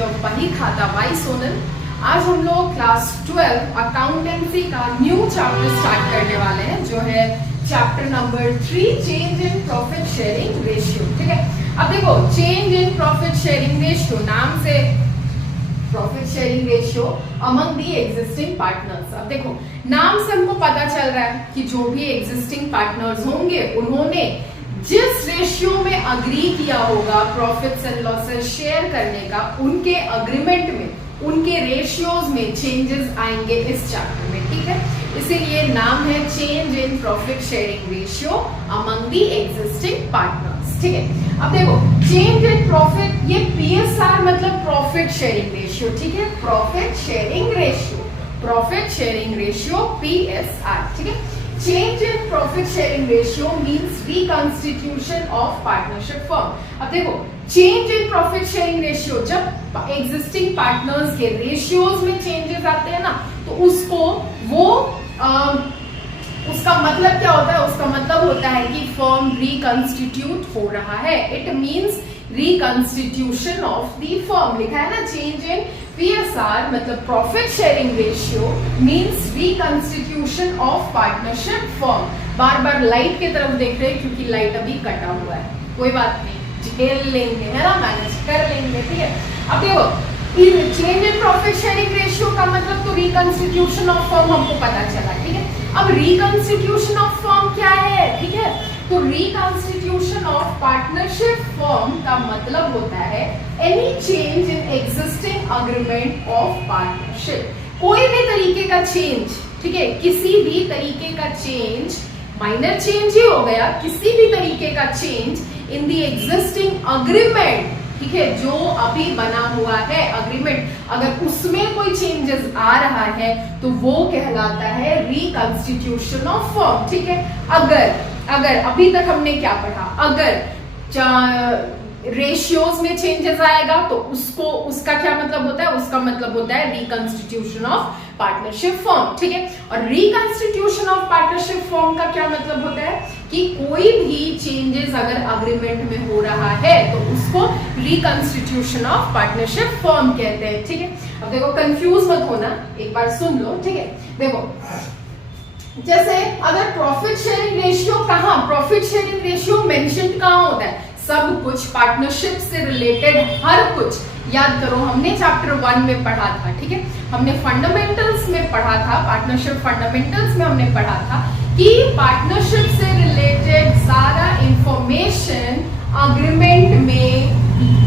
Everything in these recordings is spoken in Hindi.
योर बही खाता बाई सोनल। आज हम लोग क्लास 12 अकाउंटेंसी का न्यू चैप्टर स्टार्ट करने वाले हैं, जो है chapter number 3, change in profit sharing ratio. ठीक है, अब देखो change in profit sharing ratio नाम से profit sharing ratio among the existing partners. अब देखो नाम से हमको पता चल रहा है कि जो भी एग्जिस्टिंग पार्टनर्स होंगे उन्होंने जिस रेशियो में अग्री किया होगा प्रॉफिट्स एंड लॉसेस शेयर करने का, उनके अग्रीमेंट में उनके रेशियोज में चेंजेस आएंगे इस चैप्टर में। ठीक है, इसीलिए नाम है change in profit sharing ratio among the existing partners. ठीक है, अब देखो चेंज इन प्रॉफिट, ये पीएसआर मतलब प्रॉफिट शेयरिंग रेशियो। ठीक है, profit sharing ratio, profit sharing ratio PSR. ठीक है, change in profit sharing ratio means reconstitution of partnership firm. अब देखो change in profit sharing ratio, जब एग्जिस्टिंग पार्टनर्स के रेशियोज में चेंजेस आते हैं ना, तो उसको वो उसका मतलब क्या होता है? उसका मतलब होता है कि फर्म रिकंस्टिट्यूट हो रहा है। It means reconstitution of the firm. लिखा है ना चेंज इन पीएसआर मतलब profit sharing ratio means reconstitution of partnership firm. Bar bar light की तरफ देख रहे हैं क्योंकि लाइट अभी कटा हुआ है, कोई बात नहीं, झेल लेंगे, है ना, मैनेज कर लेंगे। ठीक है, अब देखो change in profit sharing ratio का मतलब तो रिकंस्टिट्यूशन ऑफ फर्म हमको पता चला। ठीक है, अब रिकंस्टिट्यूशन ऑफ फर्म क्या है? ठीक है, तो रिकंस्टिट्यूशन ऑफ पार्टनरशिप फर्म का मतलब होता है any change in existing agreement of partnership. कोई भी तरीके का चेंज, ठीक है, किसी भी तरीके का चेंज, माइनर चेंज ही हो गया, किसी भी तरीके का change in the existing agreement, ठीक है, जो अभी बना हुआ है अग्रीमेंट, अगर उसमें कोई चेंजेस आ रहा है तो वो कहलाता है रिकंस्टिट्यूशन ऑफ फर्म। ठीक है, अगर अभी तक हमने क्या पढ़ा, अगर रेशियोज में चेंजेस आएगा तो उसका क्या मतलब होता है? उसका मतलब होता है रिकंस्टिट्यूशन ऑफ पार्टनरशिप फर्म। ठीक है, और रिकंस्टिट्यूशन ऑफ पार्टनरशिप फर्म का क्या मतलब होता है कि कोई भी चेंजेस अगर अग्रीमेंट में हो रहा है तो उसको रिकंस्टिट्यूशन ऑफ पार्टनरशिप फर्म कहते हैं। ठीक है, अब देखो कंफ्यूज मत होना, एक बार सुन लो। ठीक है, देखो जैसे अगर प्रॉफिट शेयरिंग रेशियो, कहां प्रॉफिट शेयरिंग रेशियो मेंशन कहां होता है? सब कुछ पार्टनरशिप से रिलेटेड हर कुछ याद करो, हमने चैप्टर 1 में पढ़ा था। ठीक है, हमने फंडामेंटल्स में पढ़ा था, पार्टनरशिप फंडामेंटल्स में हमने पढ़ा था कि पार्टनरशिप से रिलेटेड सारा इंफॉर्मेशन अग्रीमेंट में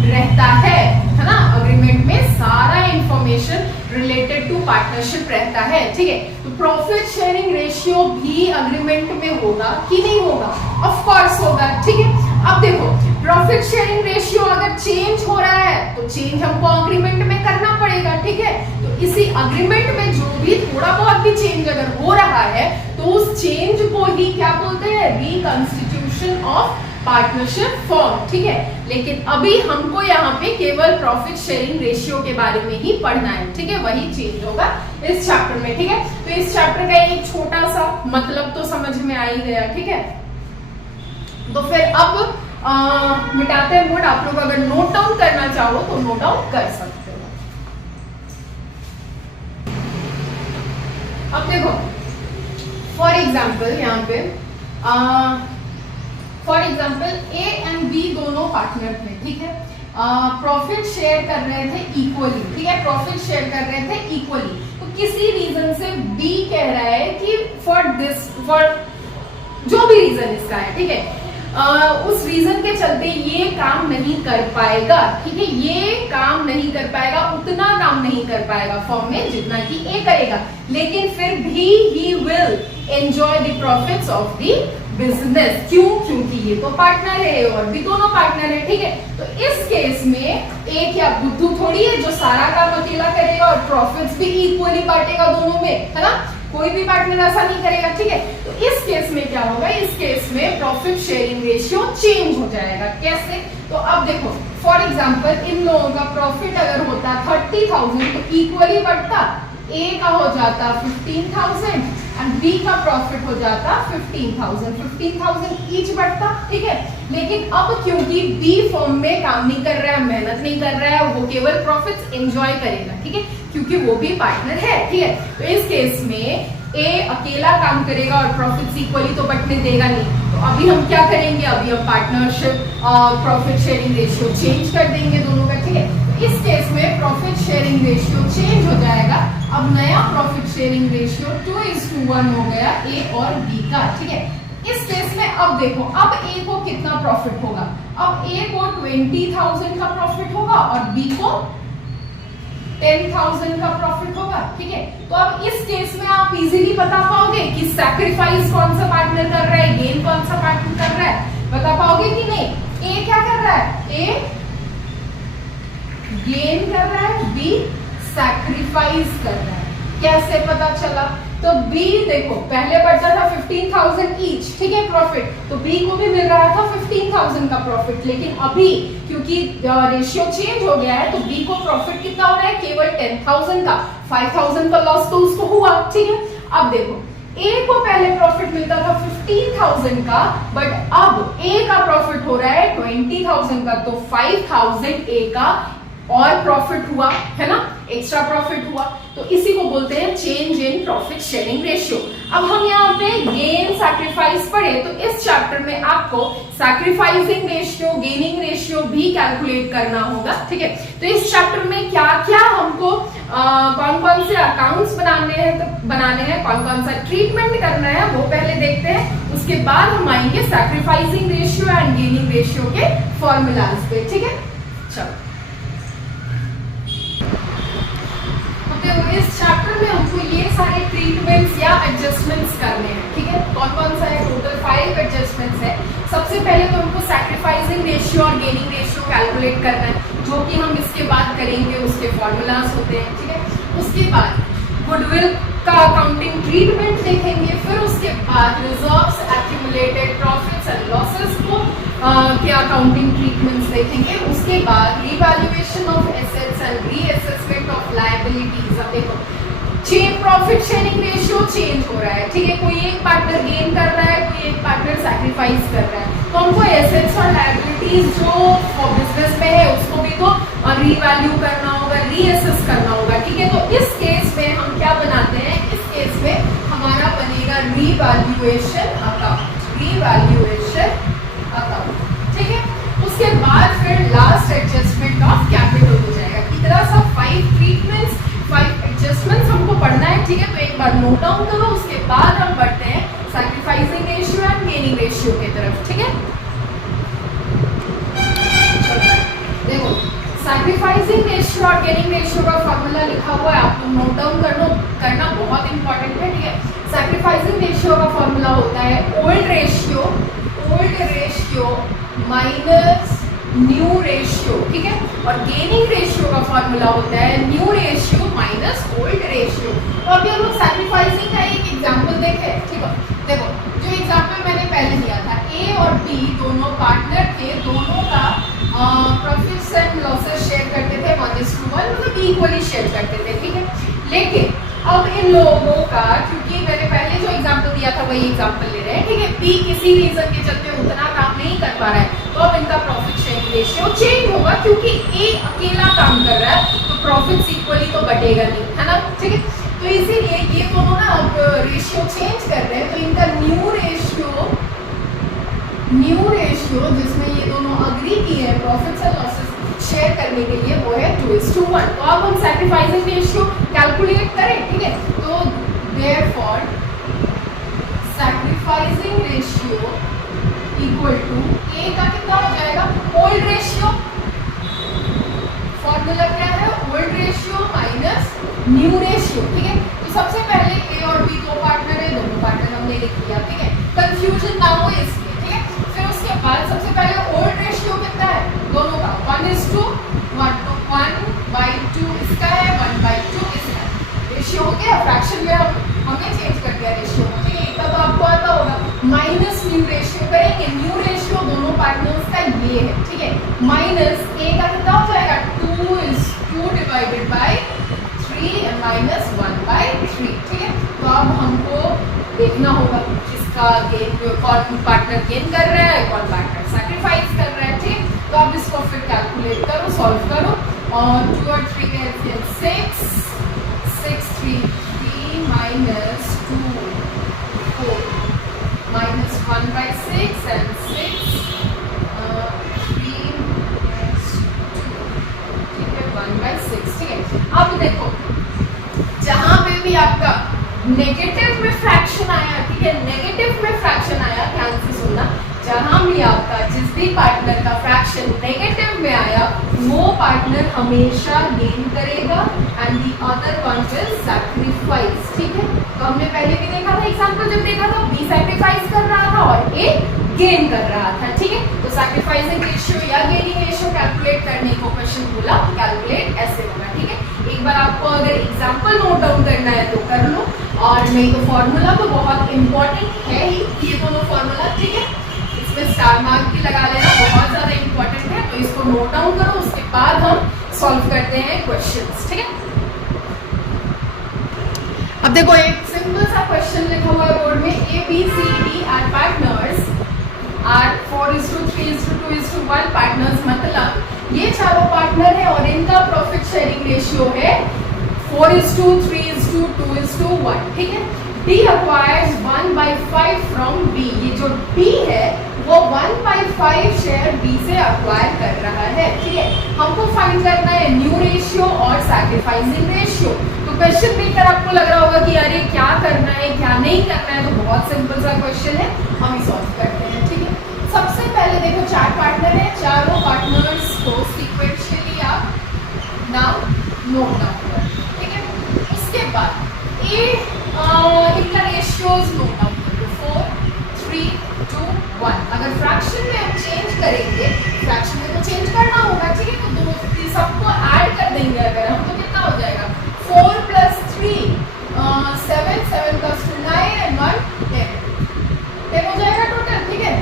रहता है ना, अग्रीमेंट में सारा इंफॉर्मेशन रिलेटेड टू पार्टनरशिप रहता है। ठीक है, तो प्रॉफिट शेयरिंग रेशियो भी अग्रीमेंट में होगा कि नहीं होगा? ऑफ कोर्स होगा। ठीक है, अब देखो प्रॉफिट शेयरिंग रेशियो अगर चेंज हो रहा है तो चेंज हमको अग्रीमेंट में करना पड़ेगा। ठीक है, तो इसी अग्रीमेंट में जो भी थोड़ा बहुत भी चेंज अगर हो रहा है तो उस चेंज को ही क्या बोलते हैं? Reconstitution of partnership firm. ठीक है, लेकिन अभी हमको यहाँ पे केवल प्रॉफिट शेयरिंग रेशियो के बारे में ही पढ़ना है। ठीक है, वही चेंज होगा इस चैप्टर में। ठीक है, तो इस चैप्टर का एक छोटा सा मतलब तो समझ में आ ही गया। ठीक है, तो फिर अब मिटाते हैं मोड। आप लोग अगर नोट डाउन करना चाहो तो नोट डाउन कर सकते हो। अब देखो फॉर एग्जाम्पल यहाँ पे for example a and b दोनों पार्टनर थे। ठीक है, प्रॉफिट शेयर कर रहे थे इक्वली। ठीक है, प्रॉफिट शेयर कर रहे थे इक्वली, तो किसी रीजन से बी कह रहा है कि फॉर जो भी रीजन इसका है, ठीक है, उस रीजन के चलते ये काम नहीं कर पाएगा। ठीक है, ये काम नहीं कर पाएगा, उतना काम नहीं कर पाएगा फर्म में जितना कि ए करेगा, लेकिन फिर भी he will enjoy the profits of the business. क्यों? क्योंकि ये तो पार्टनर है और भी दोनों पार्टनर है। ठीक है, तो इस केस में ए क्या बुद्धू थोड़ी है जो सारा काम अकेला करेगा और प्रॉफिट्स भी इक्वली बांटेगा दोनों में, है ना? कोई भी पार्टनर ऐसा नहीं करेगा। ठीक है, तो इस केस में क्या होगा? इस केस में प्रॉफिट शेयरिंग रेशियो चेंज हो जाएगा। कैसे? तो अब देखो फॉर एग्जांपल इन लोगों का प्रॉफिट अगर होता 30,000 तो इक्वली बढ़ता, ए का हो जाता 15,000 एंड बी का प्रॉफिट हो जाता 15,000 ईच बढ़ता, ठीक है। लेकिन अब क्योंकि बी फर्म में काम नहीं कर रहा है, मेहनत नहीं कर रहा है, वो केवल प्रॉफिट्स एंजॉय करेगा, ठीक है, क्योंकि वो भी पार्टनर है, ठीक है। तो इस केस में ए अकेला काम करेगा और प्रॉफिट्स इक्वली तो बंटने देगा नहीं। तो अभी हम क्या करेंगे, अभी हम partnership profit sharing ratio change कर देंगे दोनों का, ठीक है। तो इस केस में प्रॉफिट शेयरिंग रेशियो चेंज हो जाएगा। अब नया प्रॉफिट शेयरिंग रेशियो 2:1 हो गया ए और बी का, ठीक है। इस केस में अब देखो, अब ए को कितना प्रॉफिट होगा, अब ए को 20,000 का प्रॉफिट होगा और बी को 10,000 का प्रॉफिट होगा, ठीक है। तो अब इस केस में आप इजीली बता पाओगे कि सैक्रिफाइस कौन सा पार्टनर कर रहा है, गेन कौन सा पार्टनर कर रहा है, बता पाओगे कि नहीं। ए क्या कर रहा है, ए गेन कर रहा है, बी सैक्रिफाइस कर रहा है। कैसे पता चला, तो बी देखो पहले बढ़ता था 15,000 ईच, ठीक है, प्रॉफिट, तो बी को भी मिल रहा था 15,000 का प्रॉफिट। लेकिन अभी क्योंकि रेशियो चेंज हो गया है तो बी को प्रॉफिट कितना हो रहा है, केवल 10,000 का, 5,000 का लॉस तो उसको हुआ, ठीक है। अब देखो ए को पहले प्रॉफिट मिलता था 15,000 का, बट अब ए का प्रॉफिट हो रहा है 20,000 का, तो 5,000 ए का और प्रॉफिट हुआ है ना, एक्स्ट्रा प्रॉफिट हुआ। तो इसी को बोलते हैं change in profit sharing ratio. अब हम यहाँ पे गेन सैक्रिफाइस पढ़े, तो इस चैप्टर में आपको सैक्रिफाइसिंग रेशियो, गेनिंग रेशियो भी कैलकुलेट करना होगा, ठीक है। तो इस चैप्टर में क्या क्या हमको कौन कौन से अकाउंट्स बनाने हैं, कौन कौन सा ट्रीटमेंट करना है, वो पहले देखते हैं। उसके बाद हम आएंगे sacrificing ratio and gaining ratio के फॉर्मूलाज पे, ठीक है। चलो इस चैप्टर में हमको ये सारे ट्रीटमेंट्स या एडजस्टमेंट्स करने हैं, ठीक है। कौन कौन सा है, टोटल 5 एडजस्टमेंट्स है। सबसे पहले तो हमको सैक्रिफाइसिंग रेशियो और गेनिंग रेशियो कैलकुलेट करना है, जो कि हम इसके बाद करेंगे, उसके फॉर्मूलाज होते हैं, ठीक है। उसके बाद गुडविल का अकाउंटिंग ट्रीटमेंट देखेंगे, फिर उसके बाद reserves, accumulated profits and losses को के अकाउंटिंग ट्रीटमेंट्स देखेंगे। उसके बाद revaluation of assets and reassessment of liabilities. अब देखो chain profit sharing ratio change हो रहा है, ठीक है, कोई एक पार्टनर गेन कर रहा है, कोई एक पार्टनर सैक्रिफाइस कर रहा है, तो हमको एसेट्स और लायबिलिटीज जो बिजनेस में है उसको भी तो रीवैल्यू करना होगा, रीअसेस करना होगा, ठीक है। तो इस केस में हम क्या बनाते हैं, इस केस में हमारा बनेगा रिवैल्यूएशन अकाउंट, रिवैल्यूएशन अकाउंट, ठीक है। उसके बाद फिर लास्ट एडजस्टमेंट ऑफ कैपिटल हो जाएगा। इतना सब 5 ट्रीटमेंट्स, 5 एडजस्टमेंट्स हमको पढ़ना है, ठीक है। तो एक बार नोट डाउन करो, उसके बाद हम बढ़ते हैं sacrificing ratio and gaining ratio की तरफ, ठीक है। देखो सैक्रिफाइसिंग रेशियो और गेनिंग रेशियो का फॉर्मूला लिखा हुआ है, आपको नोट डाउन करना बहुत इंपॉर्टेंट है, ठीक है। सैक्रिफाइसिंग रेशियो का फॉर्मूला होता है old ratio minus new ratio, ठीक है। और गेनिंग रेशियो का फॉर्मूला होता है new ratio minus old ratio. तो अभी हम लोग सैक्रिफाइसिंग का एक एग्जांपल देखें, ठीक है। देखो जो एग्जांपल मैंने पहले दिया था, ए और बी दोनों पार्टनर थे, दोनों का प्रॉफिट्स एंड लॉसेस शेयर करते थे 1:1, मतलब इक्वली शेयर करते थे, ठीक है। लेकिन अब इन लोगों का, क्योंकि मैंने पहले जो एग्जांपल दिया था वही एग्जांपल ले रहे हैं, ठीक है। बी किसी रीजन के चलते उतना काम नहीं कर पा रहा है, तो अब इनका प्रॉफिट शेयरिंग रेशियो चेंज होगा, क्योंकि ए अकेला काम कर रहा है तो प्रॉफिट्स इक्वली तो बटेगा नहीं, है ना, ठीक है। तो इसीलिए ये दोनों ना अब रेशियो चेंज कर रहे हैं, तो इनका न्यू रेशियो जिसमें ये दोनों अग्री किए हैं प्रॉफिट्स एंड लॉसेस शेयर करने के लिए, वो है 2:1। तो अब हम सैक्रिफाइसिंग रेशियो कैलकुलेट करें, ठीक है। तो therefore sacrificing ratio equal to A का कितना हो जाएगा, ओल्ड रेशियो, फॉर्मूला क्या है, old ratio minus new ratio, ठीक है। तो सबसे पहले ए और बी दो पार्टनर है, दोनों पार्टनर हमने लिख दिया, ठीक है, कंफ्यूजन ना हो इसलिए, ठीक है। फिर उसके बाद सबसे पहले ओल्ड रेशियो कितना है, दोनों का 1:1, तो 1/2 इसका है, 1/2 इसका है। रेशियो हो गया, फ्रैक्शन में हमने चेंज कर दिया रेशियो, ठीक है, इतना तो आपको आता होगा। माइनस न्यू रेशियो करेंगे, न्यू रेशियो दोनों पार्टनर्स का ये है, ठीक है, माइनस ए का कितना हो जाएगा, 2:2 डिवाइडेड बाय 3 माइनस 1/3, ठीक है। तो अब हमको देखना होगा किसका गेन, कौन पार्टनर गेन कर रहा है, कौन पार्टनर सैक्रिफाइस कर रहा है, ठीक। तो आप इसको फिर कैलकुलेट करो, सॉल्व करो, और 2 और 3 के 6 3 minus 2 4 minus 1 by 6 and 6 3 minus 2, ठीक है, 1 by 6, ठीक है। अब देखो जहां पे भी आपका नेगेटिव में फ्रैक्शन आया, ठीक है, नेगेटिव में फ्रैक्शन आया, ध्यान से सुनना, जहां भी आपका जिस भी पार्टनर का फ्रैक्शन नेगेटिव में आया वो पार्टनर हमेशा गेन करेगा and the other one will sacrifice, ठीक है। तो हमने पहले भी देखा था, एग्जांपल जब देखा था, बी सैक्रिफाइस कर रहा था और ए गेन कर रहा था, ठीक है। तो सैक्रिफाइसिंग रेशियो या गेनिंग रेशियो कैलकुलेट करने को क्वेश्चन बोला, कैलकुलेट ऐसे होगा, ठीक है। एक बार आपको अगर एग्जांपल नोट डाउन करना है तो कर लो, और नहीं तो फॉर्मूला तो बहुत इंपॉर्टेंट है ही, ये दोनों फॉर्मूला, ठीक है। इसमें स्टार मार्क भी लगा लेना, बहुत ज्यादा इंपॉर्टेंट है, तो इसको नोट डाउन करो, उसके बाद हम सॉल्व करते हैं क्वेश्चंस, ठीक है। अब देखो एक सिंपल सा क्वेश्चन लिखा हुआ है बोर्ड में, A B C D are partners, are 4:3:2:1 partners, मतलब ये चारों पार्टनर है और इनका प्रॉफिट शेयरिंग रेशियो है 4:3:2:1, ठीक है। D acquires 1/5 from B, ये जो D है वो 1/5 शेयर B से अक्वायर कर रहा है, ठीक है। हमको फाइंड करना है न्यू रेशियो और सैक्रिफाइसिंग रेशियो। तो क्वेश्चन देखकर आपको लग रहा होगा कि अरे क्या करना है क्या नहीं करना है, तो बहुत सिंपल सा क्वेश्चन है, हम ही सॉल्व करते हैं, ठीक है। सबसे पहले देखो 4 पार्टनर है, चारों पार्टनर्स को सीक्वेंशियली आप नाउ नोट डाउन करो, ठीक है। उसके बाद इनका रेशियोज नोट डाउन करो, 4 3 2 1। अगर फ्रैक्शन में हम चेंज करेंगे, फ्रैक्शन में तो चेंज करना होगा, ठीक है, तो दो सबको ऐड कर देंगे अगर हम, तो कितना हो जाएगा 4 + 3 7 7 + 2 9 and 1 10 10 हो जाएगा टोटल, ठीक है।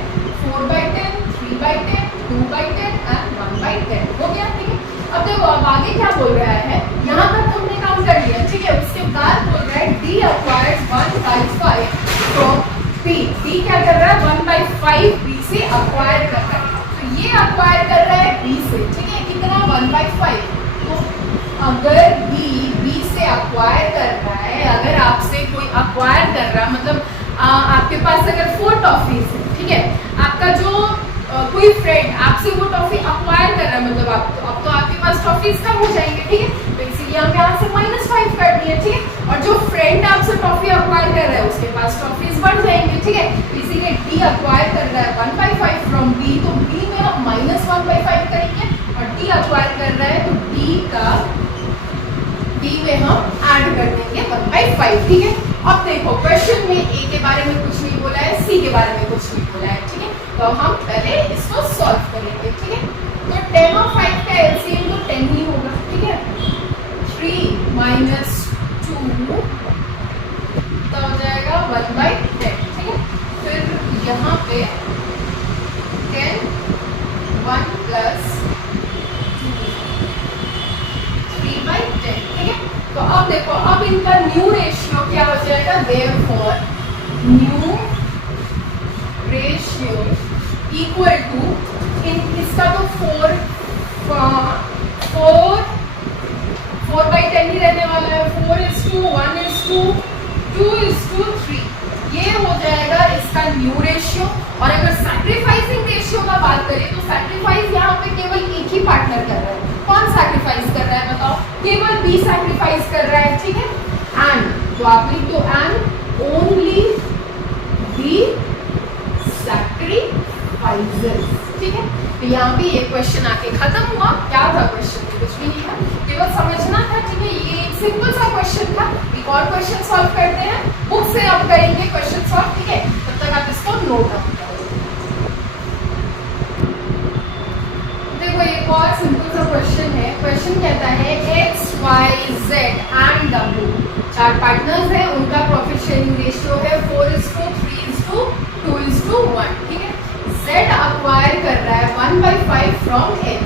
4/10 3/10 2/10 and 1/10 हो गया, ठीक है। अब देखो अब आगे क्या बोल रहा है, यहाँ तक हमने काम कर लिया, ठीक है। उसके बाद बोल रहा है D acquires 1/5 from B, D क्या कर रहा है 1/5 B से अक्वायर कर रहा है, तो ये अक्वायर कर रहा है B से, ठीक है, कितना 1/5। तो अगर B से अक्वायर कर रहा है, अगर आपसे कोई अक्वायर कर रहा है, मतलब आपके पास अगर 4 टॉफीज है, ठीक है, आपका जो कोई फ्रेंड आपसे वो टॉफी अक्वायर कर रहा है, मतलब अब तो आपके पास टॉफीज कम हो जाएंगे, ठीक है, तो इसीलिए हम यहाँ से -5 कर दिए, ठीक है। और जो फ्रेंड आपसे टॉफी अक्वायर कर रहा है उसके पास टॉफीज बढ़ जाएंगे, ठीक है, तो इसीलिए D अक्वायर कर रहा है 1/5 फ्रॉम B, तो B में हम -1/5 करेंगे, और D अक्वायर कर रहा है तो D में हम ऐड कर देंगे 1/5, ठीक है। अब देखो क्वेश्चन में A के बारे में कुछ नहीं बोला है, C के बारे में कुछ नहीं बोला है, ठीक है, तो हम पहले इसको सॉल्व करेंगे, ठीक है। तो 10 और 5 का एलसीएम तो 10 ही होगा, ठीक है। 3 - 2 तो हो जाएगा 1/10, ठीक है। फिर यहाँ पे 10 1 + 2 3/10, ठीक है। तो अब देखो अब इनका न्यू रेशियो क्या हो जाएगा, therefore new ratio equal to इसका तो 4/10 ही रहने वाला है, 4:1:2:3, ये हो जाएगा इसका न्यू रेशियो। और अगर सैक्रिफाइसिंग रेशियो का बात करें तो सैक्रिफाइस यहाँ पे केवल एक ही पार्टनर कर रहा है, कौन सैक्रिफाइस कर रहा है बताओ, केवल B सैक्रिफाइस कर रहा है, ठीक है। एंड तो आप लिख दो एंड ओनली B सैक्रिफाइसेस, ठीक है। तो यहाँ पे ये क्वेश्चन आके खत्म हुआ। क्या था क्वेश्चन में, कुछ भी नहीं था, केवल समझना था, ठीक है। ये एक सिंपल सा क्वेश्चन था। एक और क्वेश्चन सॉल्व करते हैं, बुक से अब करेंगे क्वेश्चन सॉल्व, ठीक है। तब तक आप इसको नोट डाउन करो। देखो एक और सिंपल सा क्वेश्चन है, क्वेश्चन कहता है X Y Z and W, 4 partners हैं, उनका प्रॉफिट शेयरिंग रेशियो है 4:3:2:1, ठीक है। Z अक्वायर कर रहा है 1/5 फ्रॉम X,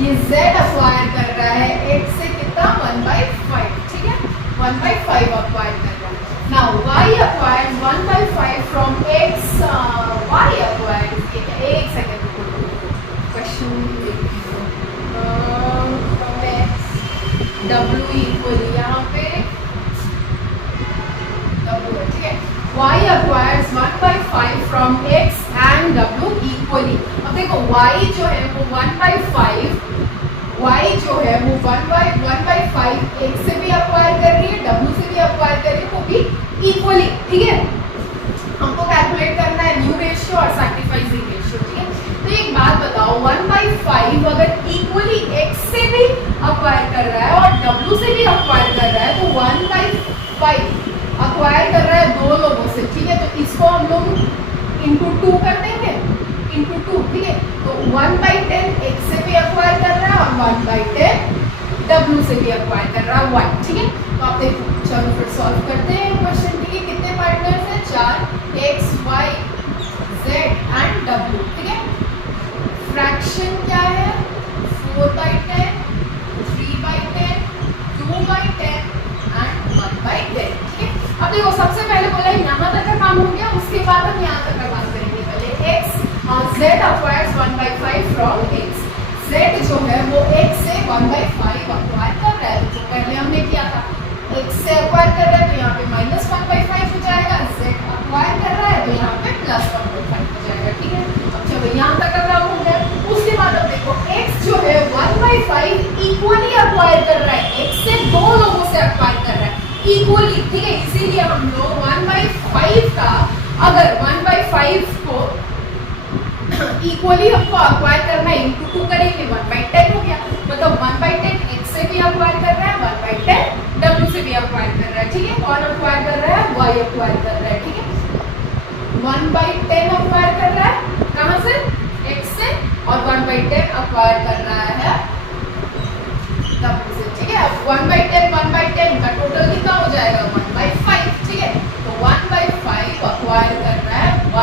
ये Z अक्वायर कर रहा है X से कितना 1/5, ठीक है, 1/5 अक्वायर कर रहा है। Now Y acquires 1/5 x y acquired, एक second question from x w equal यहाँ पे w है, ठीक है। y acquires 1/5 from x and w equally। अब देखो y जो है वो 1/5, y जो है वो 1/5 x से भी अक्वायर कर रही है, w से भी अक्वायर कर रही है, वो भी इक्वली, ठीक है। हमको कैलकुलेट करना है न्यू रेशियो और सैक्रिफाइसिंग रेशियो, ठीक है। तो एक बात बताओ, 1/5 अगर इक्वली x से भी अक्वायर कर रहा है और w से भी अक्वायर कर रहा है, तो 1/5 अक्वायर कर रहा है दो लोगों से, ठीक है। तो इसको हम लोग इंटू 2 कर देंगे, इंटू 2, ठीक है। तो 1/10 x से भी अक्वायर कर रहा है और 1/10 w से भी अक्वायर कर रहा है 1, ठीक है। तो आप देखो, चलो फिर सॉल्व करते हैं क्वेश्चन, ठीक है। कितने पार्टनर्स हैं? 4, x y z and w, ठीक है। फ्रैक्शन क्या है? 4/10, 3/10, 2/10 एंड 1/10, ठीक है। अब देखो, सबसे पहले बोला यहाँ तक का काम हो गया, उसके बाद हम यहाँ तक का काम करेंगे। पहले x z acquires 1/5 from x, z जो है वो x से 1/5 अक्वायर कर रहा है, जो पहले हमने किया था। x से अक्वायर कर रहा है तो यहाँ पे -1/5 हो जाएगा, z अक्वायर कर रहा है तो यहाँ पे +1/5 हो जाएगा, ठीक है। अब चलो यहाँ तक का काम हो गया। उसके बाद अब देखो, x जो है 1/5 इक्वली अक्वायर कर रहा है, x से दो लोगों से अक्वायर कर रहा है इक्वली, ठीक है। इसीलिए हम लोग 1/5 का, अगर 1/5 को इक्वली हमको अक्वायर करना है, इंटू 2 करेंगे, 1/10 हो गया। मतलब 1/10 x से भी अक्वायर कर रहा है, 1/10 w से भी अक्वायर कर रहा है, ठीक है। कौन अक्वायर कर रहा है? y अक्वायर कर रहा है, ठीक है। 1/10 अक्वायर कर रहा है कहाँ से? x से, और 1/10 अक्वायर कर रहा है w से, ठीक है। अब 1/10 का टोटल कितना हो जाएगा? 1/5, ठीक है। तो 1/5 अक्वायर कर रहा है y।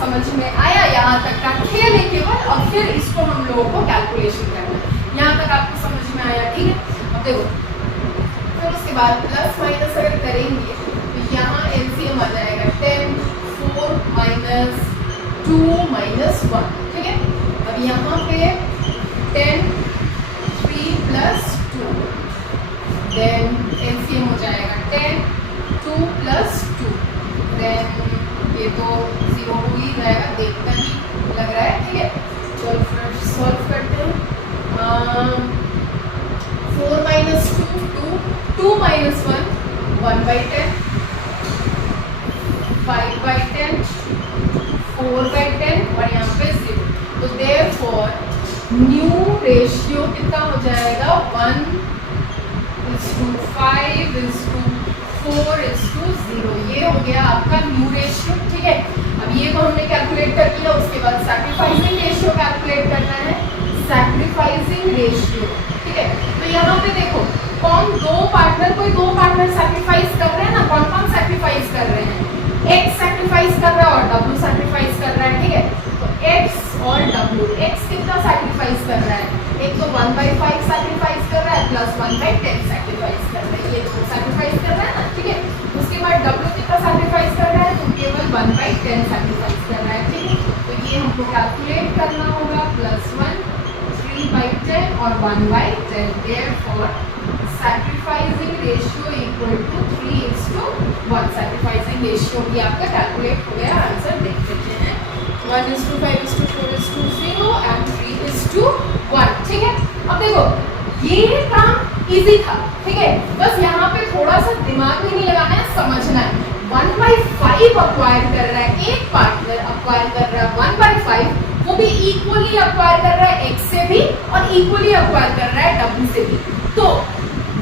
समझ में आया? यहाँ तक का खेल है केवल, और फिर इसको हम लोगों को कैलकुलेशन करना है। यहाँ तक आपको समझ में आया, ठीक है। अब देखो, फिर उसके बाद प्लस माइनस अगर करेंगे तो यहाँ एलसीएम आ जाएगा 10, 4 - 2 - 1, ठीक है। अब यहाँ पे 10, 3 + 2, देन एलसीएम हो जाएगा 10, 2 + 2, देन ये तो 0 हो ही जाएगा, देखना ही लग रहा है, ठीक है। चलो फिर सॉल्व करते हैं। 4 - 2, 2, 2 - 1, 1/10, 5/10, 4/10 और यहाँ पे 0। तो देयरफॉर न्यू रेशियो कितना हो जाएगा? 1:5:4:0। ये हो गया आपका न्यू रेशियो, ठीक है। अब ये तो हमने कैलकुलेट कर लिया। उसके बाद सैक्रिफाइसिंग रेशियो कैलकुलेट करना है, सैक्रिफाइसिंग रेशियो, ठीक है। तो यहाँ पे देखो, कोई दो पार्टनर सैक्रिफाइस कर रहे हैं ना, कौन कौन सैक्रिफाइस कर रहे हैं? x सैक्रिफाइस कर रहा है और w सैक्रिफाइस कर रहा है, ठीक है। तो x और w, x कितना सैक्रिफाइस कर रहा है? एक तो 1/5 सैक्रिफाइस कर रहा है, प्लस 1/10 सैक्रिफाइस कर रहा है, ये तो सैक्रिफाइस कर रहा है ना, ठीक है। उसके बाद w कितना सैक्रिफाइस कर रहा है? तो केवल 1/10 सैक्रिफाइस कर रहा है, ठीक है। तो ये हमको कैलकुलेट करना होगा, +1, 3/10 और 1/10। Therefore sacrificing ratio equal to 3:1। Sacrificing ratio भी आपका कैलकुलेट हो गया। आंसर देख लेते हैं, 1:5:4:0 एंड 3:1, ठीक है। अब देखो, ये काम इजी था, ठीक है। बस यहाँ पे थोड़ा सा दिमाग भी नहीं लगाना है, समझना है। 1/5 अक्वायर कर रहा है, एक पार्टनर अक्वायर कर रहा है 1/5, वो भी इक्वली अक्वायर कर रहा है x से भी और इक्वली अक्वायर कर रहा है w से भी। तो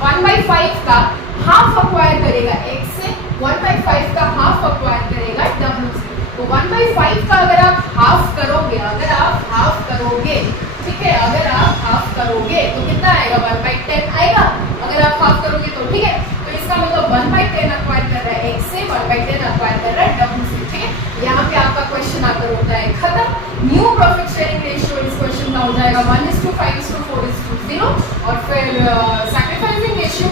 1/5 का हाफ अक्वायर करेगा x से, 1/5 का हाफ अक्वायर करेगा w से। तो 1/5 का अगर आप हाफ करोगे, ठीक है, अगर आप हाफ करोगे तो कितना आएगा? 1/10 आएगा, अगर आप हाफ करोगे तो, ठीक है। तो इसका मतलब 1/10 अक्वायर कर रहा है x से, 1/10 अक्वायर कर रहा है w से, ठीक है। यहाँ पे आपका क्वेश्चन आकर होता है खत्म। न्यू प्रॉफिट शेयरिंग रेशियो इस क्वेश्चन का हो जाएगा 1:5:4:0। और फिर सैक्रिफाइसिंग रेशियो,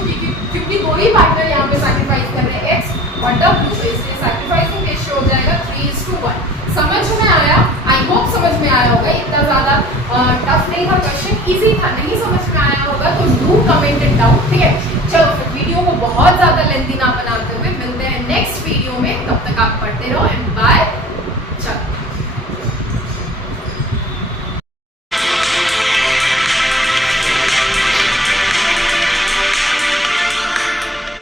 क्योंकि दो ही पार्टनर यहाँ पे सैक्रिफाइस कर रहे हैं x और w, तो इसलिए सैक्रिफाइसिंग रेशियो हो जाएगा 3:1। आई होप समझ में आया होगा, इतना ज्यादा टफ नहीं था क्वेश्चन, इजी था। नहीं समझ में आया होगा तो डू कमेंट इट डाउन, ठीक है।